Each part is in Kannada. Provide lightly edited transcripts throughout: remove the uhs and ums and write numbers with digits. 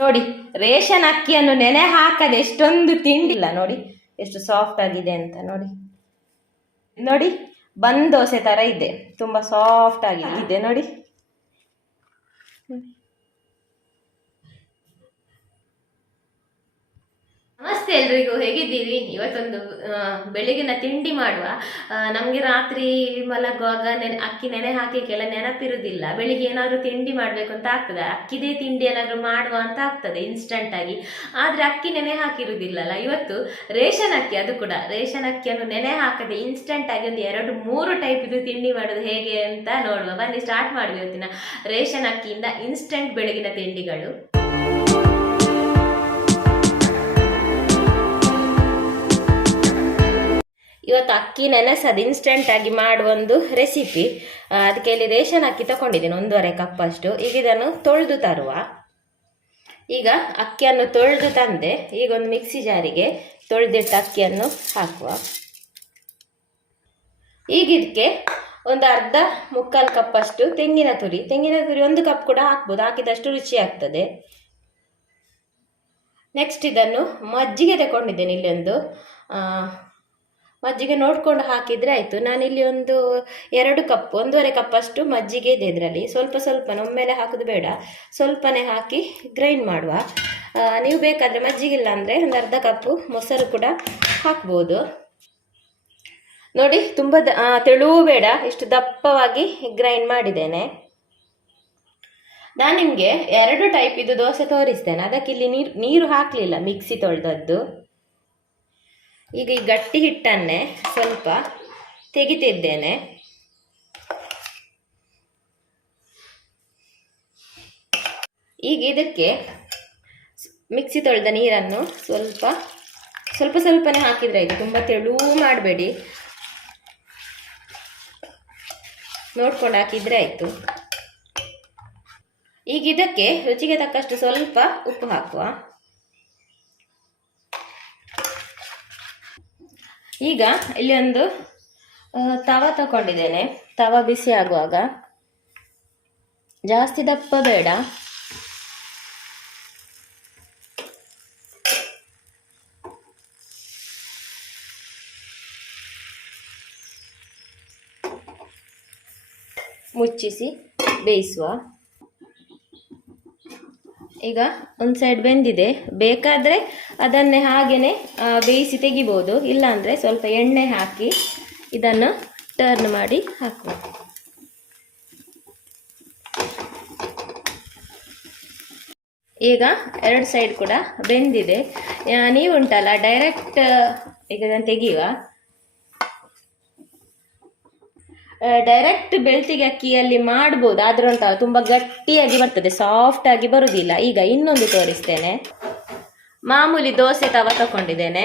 ನೋಡಿ, ರೇಷನ್ ಅಕ್ಕಿಯನ್ನು ನೆನೆ ಹಾಕದೆ ಎಷ್ಟೊಂದು ತಿಂಡಿಲ್ಲ. ನೋಡಿ ಎಷ್ಟು ಸಾಫ್ಟ್ ಆಗಿದೆ ಅಂತ. ನೋಡಿ ನೋಡಿ, ಬಂದ್ ದೋಸೆ ತರ ಇದೆ, ತುಂಬಾ ಸಾಫ್ಟ್ ಆಗಿ ಇದೆ. ನೋಡಿ ನಮಸ್ತೆ ಎಲ್ರಿಗೂ, ಹೇಗಿದ್ದೀರಿ? ಇವತ್ತೊಂದು ಬೆಳಗಿನ ತಿಂಡಿ ಮಾಡುವ. ನಮಗೆ ರಾತ್ರಿ ಮಲಗುವಾಗ ಅಕ್ಕಿ ನೆನೆ ಹಾಕಲಿಕ್ಕೆಲ್ಲ ನೆನಪಿರುವುದಿಲ್ಲ. ಬೆಳಿಗ್ಗೆ ಏನಾದರೂ ತಿಂಡಿ ಮಾಡಬೇಕು ಅಂತ ಆಗ್ತದೆ, ಅಕ್ಕಿದೇ ತಿಂಡಿ ಏನಾದರೂ ಮಾಡುವ ಅಂತ ಆಗ್ತದೆ ಇನ್ಸ್ಟಂಟ್ ಆಗಿ. ಆದರೆ ಅಕ್ಕಿ ನೆನೆ ಹಾಕಿರುವುದಿಲ್ಲಲ್ಲ. ಇವತ್ತು ರೇಷನ್ ಅಕ್ಕಿ, ಅದು ಕೂಡ ರೇಷನ್ ಅಕ್ಕಿಯನ್ನು ನೆನೆ ಹಾಕದೆ ಇನ್ಸ್ಟಂಟ್ ಆಗಿ ಒಂದು 2-3 ಟೈಪ್ ಇದು ತಿಂಡಿ ಮಾಡೋದು ಹೇಗೆ ಅಂತ ನೋಡುವ. ಬನ್ನಿ ಸ್ಟಾರ್ಟ್ ಮಾಡುವ ಇವತ್ತಿನ ರೇಷನ್ ಅಕ್ಕಿಯಿಂದ ಇನ್ಸ್ಟಂಟ್ ಬೆಳಗಿನ ತಿಂಡಿಗಳು. ಇವತ್ತು ಅಕ್ಕಿ ನೆನೆಸೋದು ಇನ್ಸ್ಟೆಂಟ್ ಆಗಿ ಮಾಡುವ ಒಂದು ರೆಸಿಪಿ. ಅದಕ್ಕೆ ಇಲ್ಲಿ ರೇಷನ್ ಅಕ್ಕಿ ತಗೊಂಡಿದ್ದೀನಿ, 1.5 ಕಪ್ ಅಷ್ಟು. ಈಗ ಇದನ್ನು ತೊಳೆದು ತರುವ. ಈಗ ಅಕ್ಕಿಯನ್ನು ತೊಳೆದು ತಂದೆ, ಈಗ ಒಂದು ಮಿಕ್ಸಿ ಜಾರಿಗೆ ತೊಳೆದಿಟ್ಟ ಅಕ್ಕಿಯನ್ನು ಹಾಕುವ. ಈಗ ಇದಕ್ಕೆ ಒಂದು ಮುಕ್ಕಾಲು ಕಪ್ ಅಷ್ಟು ತೆಂಗಿನ ತುರಿ 1 ಕಪ್ ಕೂಡ ಹಾಕ್ಬೋದು, ಹಾಕಿದಷ್ಟು ರುಚಿ ಆಗ್ತದೆ. ನೆಕ್ಸ್ಟ್ ಇದನ್ನು ಮಜ್ಜಿಗೆ ತಗೊಂಡಿದ್ದೇನೆ, ಇಲ್ಲಿ ಒಂದು ಮಜ್ಜಿಗೆ ನೋಡ್ಕೊಂಡು ಹಾಕಿದರೆ ಆಯಿತು. ನಾನಿಲ್ಲಿ ಒಂದು 2 ಕಪ್ 1.5 ಕಪ್ ಅಷ್ಟು ಮಜ್ಜಿಗೆ ಇದೆ ಇದರಲ್ಲಿ. ಸ್ವಲ್ಪ ಒಮ್ಮೆಲೆ ಹಾಕೋದು ಬೇಡ, ಸ್ವಲ್ಪನೇ ಹಾಕಿ ಗ್ರೈಂಡ್ ಮಾಡುವ. ನೀವು ಬೇಕಾದರೆ ಮಜ್ಜಿಗೆ ಇಲ್ಲ ಅಂದರೆ ಒಂದು ಅರ್ಧ ಕಪ್ಪು ಮೊಸರು ಕೂಡ ಹಾಕ್ಬೋದು. ನೋಡಿ, ತುಂಬ ತೆಳುವು ಬೇಡ, ಇಷ್ಟು ದಪ್ಪವಾಗಿ ಗ್ರೈಂಡ್ ಮಾಡಿದ್ದೇನೆ. ನಾನು ನಿಮಗೆ 2 ಟೈಪ್ ಇದು ದೋಸೆ ತೋರಿಸ್ತೇನೆ. ಅದಕ್ಕೆ ಇಲ್ಲಿ ನೀರು ಹಾಕಲಿಲ್ಲ, ಮಿಕ್ಸಿ ತೊಳೆದದ್ದು. ಈಗ ಈ ಗಟ್ಟಿ ಹಿಟ್ಟನ್ನೇ ಸ್ವಲ್ಪ ತೆಗಿತಿದ್ದೇನೆ. ಈಗ ಇದಕ್ಕೆ ಮಿಕ್ಸಿ ತೊಳೆದ ನೀರನ್ನು ಸ್ವಲ್ಪನೇ ಹಾಕಿದರೆ ಆಯಿತು, ತುಂಬ ತೆಳುವು ಮಾಡಬೇಡಿ, ನೋಡ್ಕೊಂಡು ಹಾಕಿದರೆ ಆಯಿತು. ಈಗ ಇದಕ್ಕೆ ರುಚಿಗೆ ತಕ್ಕಷ್ಟು ಸ್ವಲ್ಪ ಉಪ್ಪು ಹಾಕುವ. ಈಗ ಇಲ್ಲಿ ಒಂದು ತವ ತಗೊಂಡಿದ್ದೇನೆ. ತವ ಬಿಸಿ ಆಗುವಾಗ, ಜಾಸ್ತಿ ದಪ್ಪ ಬೇಡ, ಮುಚ್ಚಿಸಿ ಬೇಯಿಸುವ. ಈಗ ಒಂದು ಸೈಡ್ ಬೆಂದಿದೆ, ಬೇಕಾದರೆ ಅದನ್ನೇ ಹಾಗೆಯೇ ಬೇಯಿಸಿ ತೆಗಿಬೋದು, ಇಲ್ಲಾಂದರೆ ಸ್ವಲ್ಪ ಎಣ್ಣೆ ಹಾಕಿ ಇದನ್ನು ಟರ್ನ್ ಮಾಡಿ ಹಾಕುವ. ಈಗ 2 ಸೈಡ್ ಕೂಡ ಬೆಂದಿದೆ. ನೀವುಂಟಲ್ಲ ಡೈರೆಕ್ಟ್ ಈಗ ಇದನ್ನು ತೆಗೆಯುವ. ಡೈರೆಕ್ಟ್ ಬೆಳ್ತಿಗೆ ಅಕ್ಕಿಯಲ್ಲಿ ಮಾಡ್ಬೋದು, ಆದ್ರೆ ಉಂಟಲ್ಲ ತುಂಬ ಗಟ್ಟಿಯಾಗಿ ಬರ್ತದೆ, ಸಾಫ್ಟ್ ಆಗಿ ಬರುವುದಿಲ್ಲ. ಈಗ ಇನ್ನೊಂದು ತೋರಿಸ್ತೇನೆ. ಮಾಮೂಲಿ ದೋಸೆ ತವ ತಗೊಂಡಿದ್ದೇನೆ.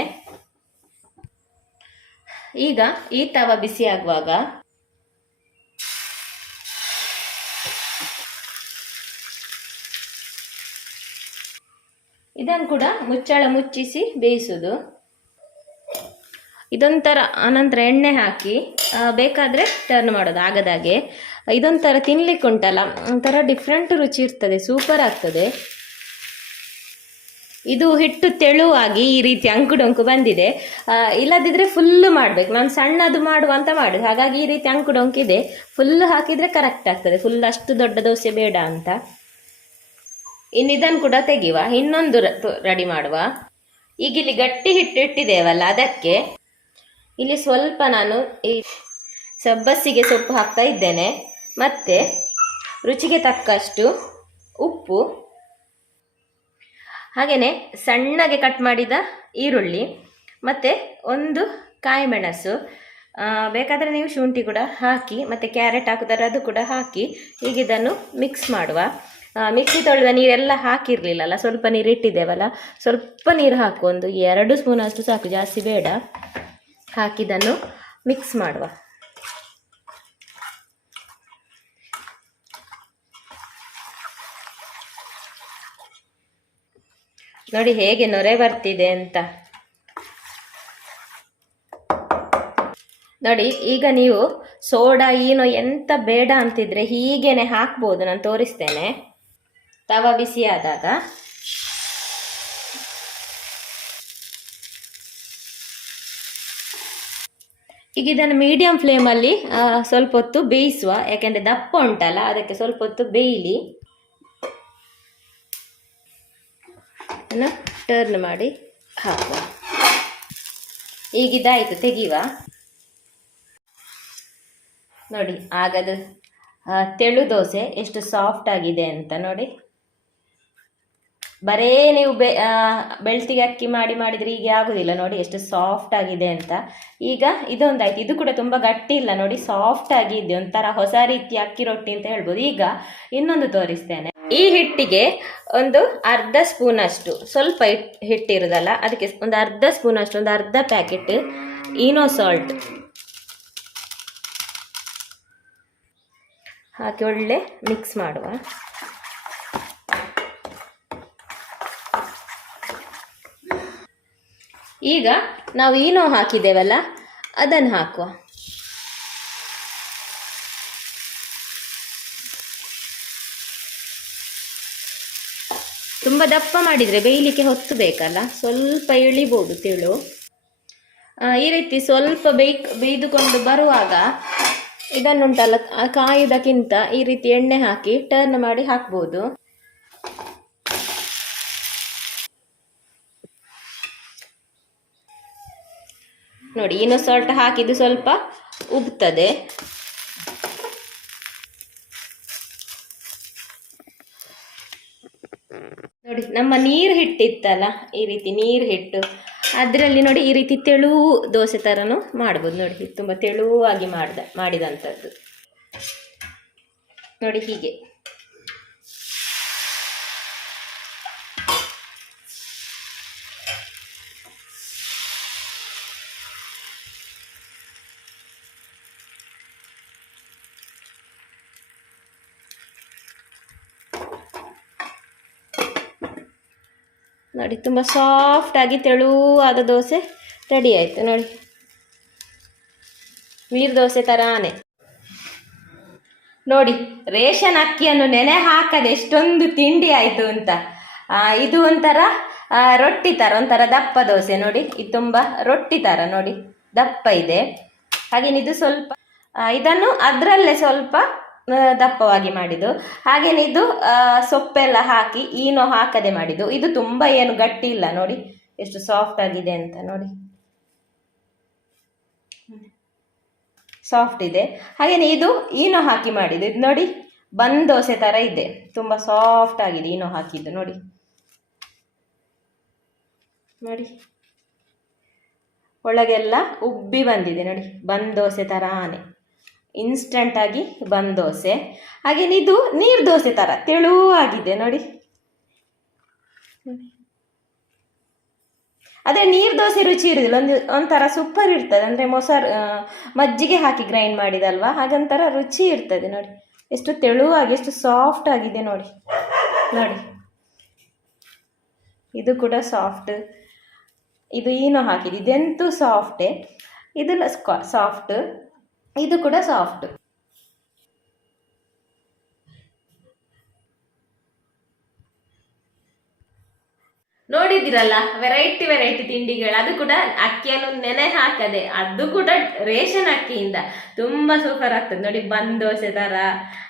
ಈಗ ಈ ತವ ಬಿಸಿ ಆಗುವಾಗ ಇದನ್ನು ಕೂಡ ಮುಚ್ಚಳ ಮುಚ್ಚಿಸಿ ಬೇಯಿಸುವುದು. ಇದೊಂಥರ ಅನಂತರ ಎಣ್ಣೆ ಹಾಕಿ ಬೇಕಾದರೆ ಟರ್ನ್ ಮಾಡೋದು, ಆಗದಾಗೆ. ಇದೊಂಥರ ತಿನ್ಲಿಕ್ಕೆ ಉಂಟಲ್ಲ ಒಂಥರ ಡಿಫ್ರೆಂಟ್ ರುಚಿ ಇರ್ತದೆ, ಸೂಪರ್ ಆಗ್ತದೆ. ಇದು ಹಿಟ್ಟು ತೆಳುವಾಗಿ ಈ ರೀತಿ ಅಂಕುಡೊಂಕು ಬಂದಿದೆ. ಇಲ್ಲದಿದ್ದರೆ ಫುಲ್ಲು ಮಾಡಬೇಕು, ನಾನು ಸಣ್ಣದು ಮಾಡುವ ಅಂತ ಮಾಡಿದೆ, ಹಾಗಾಗಿ ಈ ರೀತಿ ಅಂಕುಡೊಂಕಿದೆ. ಫುಲ್ಲು ಹಾಕಿದರೆ ಕರೆಕ್ಟ್ ಆಗ್ತದೆ, ಫುಲ್ ಅಷ್ಟು ದೊಡ್ಡ ದೋಸೆ ಬೇಡ ಅಂತ. ಇನ್ನು ಇದನ್ನು ಕೂಡ ತೆಗೆಯುವ. ಇನ್ನೊಂದು ರೆಡಿ ಮಾಡುವ. ಈಗ ಇಲ್ಲಿ ಗಟ್ಟಿ ಹಿಟ್ಟು ಇಟ್ಟಿದ್ದೇವಲ್ಲ, ಅದಕ್ಕೆ ಇಲ್ಲಿ ಸ್ವಲ್ಪ ನಾನು ಈ ಸಬ್ಬಸಿಗೆ ಸೊಪ್ಪು ಹಾಕ್ತಾ ಇದ್ದೇನೆ, ಮತ್ತು ರುಚಿಗೆ ತಕ್ಕಷ್ಟು ಉಪ್ಪು, ಹಾಗೆಯೇ ಸಣ್ಣಗೆ ಕಟ್ ಮಾಡಿದ ಈರುಳ್ಳಿ, ಮತ್ತು ಒಂದು ಕಾಯಿ ಮೆಣಸು, ಬೇಕಾದರೆ ನೀವು ಶುಂಠಿ ಕೂಡ ಹಾಕಿ, ಮತ್ತು ಕ್ಯಾರೆಟ್ ಹಾಕಿದರೆ ಅದು ಕೂಡ ಹಾಕಿ ಈಗ ಇದನ್ನು ಮಿಕ್ಸ್ ಮಾಡುವ. ಮಿಕ್ಸಿ ತೊಳೆದ ನೀರೆಲ್ಲ ಹಾಕಿರಲಿಲ್ಲಲ್ಲ, ಸ್ವಲ್ಪ ನೀರು ಇಟ್ಟಿದ್ದೇವಲ್ಲ, ಸ್ವಲ್ಪ ನೀರು ಹಾಕು, ಒಂದು 2 ಸ್ಪೂನ್ ಅಷ್ಟು ಸಾಕು, ಜಾಸ್ತಿ ಬೇಡ. ಹಾಕಿದನ್ನು ಮಿಕ್ಸ್ ಮಾಡುವ. ನೋಡಿ ಹೇಗೆ ನೊರೆ ಬರ್ತಿದೆ ಅಂತ. ನೋಡಿ, ಈಗ ನೀವು ಸೋಡಾ ಏನೋ ಎಂತ ಬೇಡ ಅಂತಿದ್ರೆ ಹೀಗೇನೆ ಹಾಕ್ಬೋದು, ನಾನು ತೋರಿಸ್ತೇನೆ. ತವ ಬಿಸಿ ಆದಾಗ ಈಗ ಇದನ್ನು ಮೀಡಿಯಂ ಫ್ಲೇಮಲ್ಲಿ ಸ್ವಲ್ಪ ಹೊತ್ತು ಬೇಯಿಸುವ, ಯಾಕೆಂದರೆ ದಪ್ಪ ಉಂಟಲ್ಲ ಅದಕ್ಕೆ ಸ್ವಲ್ಪ ಹೊತ್ತು ಬೇಯಲಿ. ಟರ್ನ್ ಮಾಡಿ ಹಾಕುವ. ಈಗಿದಾಯಿತು, ತೆಗಿಯುವ. ನೋಡಿ ಆಗದು ತೆಳು ದೋಸೆ ಎಷ್ಟು ಸಾಫ್ಟ್ ಆಗಿದೆ ಅಂತ ನೋಡಿ. ಬರೇ ನೀವು ಬೆಳ್ತಿಗೆ ಅಕ್ಕಿ ಮಾಡಿದರೆ ಹೀಗೆ ಆಗುದಿಲ್ಲ. ನೋಡಿ ಎಷ್ಟು ಸಾಫ್ಟ್ ಆಗಿದೆ ಅಂತ. ಈಗ ಇದೊಂದಾಯ್ತು. ಇದು ಕೂಡ ತುಂಬ ಗಟ್ಟಿ ಇಲ್ಲ ನೋಡಿ, ಸಾಫ್ಟ್ ಆಗಿದೆ, ಒಂಥರ ಹೊಸ ರೀತಿಯ ಅಕ್ಕಿ ರೊಟ್ಟಿ ಅಂತ ಹೇಳ್ಬೋದು. ಈಗ ಇನ್ನೊಂದು ತೋರಿಸ್ತೇನೆ. ಈ ಹಿಟ್ಟಿಗೆ ಒಂದು ಅರ್ಧ ಸ್ಪೂನ್ ಅಷ್ಟು, ಸ್ವಲ್ಪ ಹಿಟ್ಟಿರುದಲ್ಲ ಅದಕ್ಕೆ ಒಂದು ಅರ್ಧ ಸ್ಪೂನ್ ಅಷ್ಟು, ಒಂದು ಅರ್ಧ ಪ್ಯಾಕೆಟ್ ಈನೋ ಸಾಲ್ಟ್ ಹಾಕಿ ಒಳ್ಳೆ ಮಿಕ್ಸ್ ಮಾಡುವ. ಈಗ ನಾವು ಈನೋ ಹಾಕಿದ್ದೇವಲ್ಲ ಅದನ್ನು ಹಾಕುವ. ತುಂಬ ದಪ್ಪ ಮಾಡಿದರೆ ಬೇಯಲಿಕ್ಕೆ ಹೊತ್ತು ಬೇಕಲ್ಲ, ಸ್ವಲ್ಪ ಇಳಿಬೋದು ತೆಳು. ಈ ರೀತಿ ಸ್ವಲ್ಪ ಬೇಯ್ದುಕೊಂಡು ಬರುವಾಗ ಇದನ್ನುಂಟಲ್ಲ ಕಾಯುವುದಕ್ಕಿಂತ ಈ ರೀತಿ ಎಣ್ಣೆ ಹಾಕಿ ಟರ್ನ್ ಮಾಡಿ ಹಾಕ್ಬೋದು. ನೋಡಿ ಇನ್ನು ಸಾಲ್ಟ್ ಹಾಕಿದ್ದು ಸ್ವಲ್ಪ ಉಬ್ತದೆ. ನೋಡಿ ನಮ್ಮ ನೀರು ಹಿಟ್ಟಿತ್ತಲ್ಲ, ಈ ರೀತಿ ನೀರು ಹಿಟ್ಟು ಅದರಲ್ಲಿ ನೋಡಿ ಈ ರೀತಿ ತೆಳು ದೋಸೆ ಥರನೂ ಮಾಡ್ಬೋದು. ನೋಡಿ ತುಂಬ ತೆಳುವಾಗಿ ಮಾಡಿದಂಥದ್ದು ನೋಡಿ ಹೀಗೆ. ನೋಡಿ ತುಂಬ ಸಾಫ್ಟಾಗಿ ತೆಳುವಾದ ದೋಸೆ ರೆಡಿ ಆಯಿತು. ನೋಡಿ ನೀರು ದೋಸೆ ಥರಾನೇ. ನೋಡಿ ರೇಷನ್ ಅಕ್ಕಿಯನ್ನು ನೆನೆ ಹಾಕದೆ ಎಷ್ಟೊಂದು ತಿಂಡಿ ಆಯಿತು ಅಂತ. ಇದು ಒಂಥರ ರೊಟ್ಟಿ ಥರ, ಒಂಥರ ದಪ್ಪ ದೋಸೆ. ನೋಡಿ ಇದು ತುಂಬ ರೊಟ್ಟಿ ಥರ ನೋಡಿ ದಪ್ಪ ಇದೆ. ಹಾಗೇನೆ ಇದು ಸ್ವಲ್ಪ ಇದನ್ನು ಅದರಲ್ಲೇ ಸ್ವಲ್ಪ ದಪ್ಪವಾಗಿ ಮಾಡಿದ್ದು. ಹಾಗೇನೆ ಇದು ಸೊಪ್ಪೆಲ್ಲ ಹಾಕಿ ಈನೋ ಹಾಕದೆ ಮಾಡಿದ್ದು. ಇದು ತುಂಬ ಏನು ಗಟ್ಟಿ ಇಲ್ಲ. ನೋಡಿ ಎಷ್ಟು ಸಾಫ್ಟ್ ಆಗಿದೆ ಅಂತ. ನೋಡಿ ಸಾಫ್ಟ್ ಇದೆ. ಹಾಗೇನೆ ಇದು ಈನೋ ಹಾಕಿ ಮಾಡಿದ್ದು. ಇದು ನೋಡಿ ಬಂದ್ ದೋಸೆ ಥರ ಇದೆ, ತುಂಬ ಸಾಫ್ಟ್ ಆಗಿದೆ ಈನೋ ಹಾಕಿದ್ದು. ನೋಡಿ ನೋಡಿ ಒಳಗೆಲ್ಲ ಉಬ್ಬಿ ಬಂದಿದೆ. ನೋಡಿ ಬಂದ್ ದೋಸೆ ಥರಾನೇ ಇನ್ಸ್ಟಂಟ್ ಆಗಿ ಬಂದ್ ದೋಸೆ. ಹಾಗೇನೆ ಇದು ನೀರು ದೋಸೆ ಥರ ತೆಳುವಾಗಿದೆ. ನೋಡಿ ಆದರೆ ನೀರು ದೋಸೆ ರುಚಿ ಇರೋದಿಲ್ಲ, ಒಂಥರ ಸೂಪರ್ ಇರ್ತದೆ. ಅಂದರೆ ಮೊಸರು ಮಜ್ಜಿಗೆ ಹಾಕಿ ಗ್ರೈಂಡ್ ಮಾಡಿದಲ್ವಾ, ಹಾಗಂತರ ರುಚಿ ಇರ್ತದೆ. ನೋಡಿ ಎಷ್ಟು ತೆಳುವಾಗಿ ಎಷ್ಟು ಸಾಫ್ಟ್ ಆಗಿದೆ. ನೋಡಿ ನೋಡಿ ಇದು ಕೂಡ ಸಾಫ್ಟ್. ಇದು ಈನೋ ಹಾಕಿದ್ದು ಇದೆಂತೂ ಸಾಫ್ಟೇ. ಇದೆಲ್ಲ ಸಾಫ್ಟ್, ಇದು ಕೂಡ ಸಾಫ್ಟ್. ನೋಡಿದಿರಲ್ಲ ವೆರೈಟಿ ವೆರೈಟಿ ತಿಂಡಿಗಳು, ಅದು ಕೂಡ ಅಕ್ಕಿಯನ್ನು ನೆನೆ ಹಾಕದೆ, ಅದು ಕೂಡ ರೇಷನ್ ಅಕ್ಕಿಯಿಂದ. ತುಂಬ ಸೂಪರ್ ಆಗ್ತದೆ ನೋಡಿ. ಬಂದ್ ದೋಸೆ ಥರ,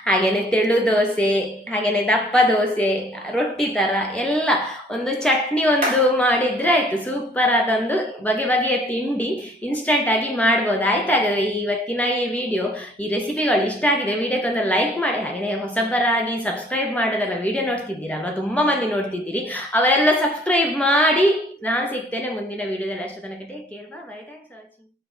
ಹಾಗೇನೆ ತೆಳು ದೋಸೆ, ಹಾಗೇನೆ ದಪ್ಪ ದೋಸೆ, ರೊಟ್ಟಿ ಥರ ಎಲ್ಲ ಒಂದು ಚಟ್ನಿ ಒಂದು ಮಾಡಿದ್ರೆ ಆಯಿತು. ಸೂಪರ್ ಆದೊಂದು ಬಗೆ ಬಗೆಯ ತಿಂಡಿ ಇನ್ಸ್ಟಂಟ್ ಆಗಿ ಮಾಡ್ಬೋದು. ಆಯ್ತಾಗಾದ್ರೆ ಇವತ್ತಿನ ಈ ವಿಡಿಯೋ, ಈ ರೆಸಿಪಿಗಳು ಇಷ್ಟ ಆಗಿದೆ ವಿಡಿಯೋಕ್ಕೊಂದು ಲೈಕ್ ಮಾಡಿ. ಹಾಗೆಯೇ ಹೊಸಬರಾಗಿ ಸಬ್ಸ್ಕ್ರೈಬ್ ಮಾಡೋದಲ್ಲ, ವಿಡಿಯೋ ನೋಡ್ತಿದ್ದೀರಲ್ವ, ತುಂಬ ಮಂದಿ ನೋಡ್ತಿದ್ದೀರಿ, ಅವರೆಲ್ಲ ಸಬ್ಸ್ಕ್ರೈಬ್ ಮಾಡಿ. ನಾನು ಸಿಗ್ತೇನೆ ಮುಂದಿನ ವಿಡಿಯೋದಲ್ಲಿ. ಅಷ್ಟು ತನಕ take care, by, thanks for watching.